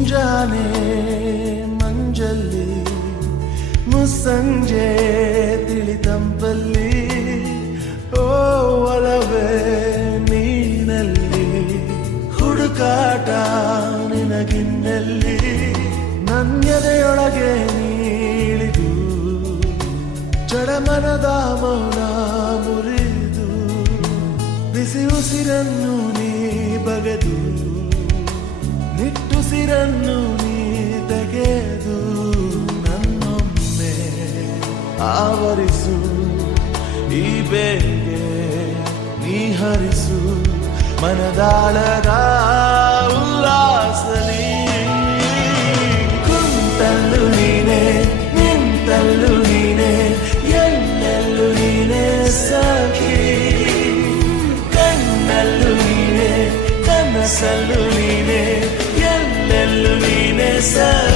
ಮುಂಜಾನೆ ಮಂಜಲ್ಲಿ ಮುಸ್ಸಂಜೆ ತಿಳಿತಂಪಲ್ಲಿ ಓ ಒಲವೇ ನೀನಲ್ಲಿ ಹುಡುಕಾಟ ನಿನಗಿನ್ನಲ್ಲಿ ನನ್ಯದೆಯೊಳಗೆ ನೀಳಿದು ಜಡಮನದ ಮೌನ ಮುರಿದು ಬಿಸಿ ಉಸಿರನ್ನು ನೀ ಬಗೆದು ನಿಟ್ಟುಸಿರನ್ನು ನೀ ತೆಗೆದು ನನ್ನೊಮ್ಮೆ ಆವರಿಸು ಈ ಬೇಗೆ ನೀ ಹರಿಸು ಮನದಾಳದ ಉಲ್ಲಾಸಲಿ ಕುಂತಲ್ಲು ನೀನೆ ನಿಂತಲ್ಲು ನೀನೆ ಎಲ್ಲೆಲ್ಲೂ ನೀನೆ ಸಖಿ ಕಣ್ಣಲ್ಲೂ ನೀನೆ ಕನಸಲ್ಲೂ ನೀನೆ ಎಲ್ಲೆಲ್ಲೂ ನೀನೆ ಸಖಿ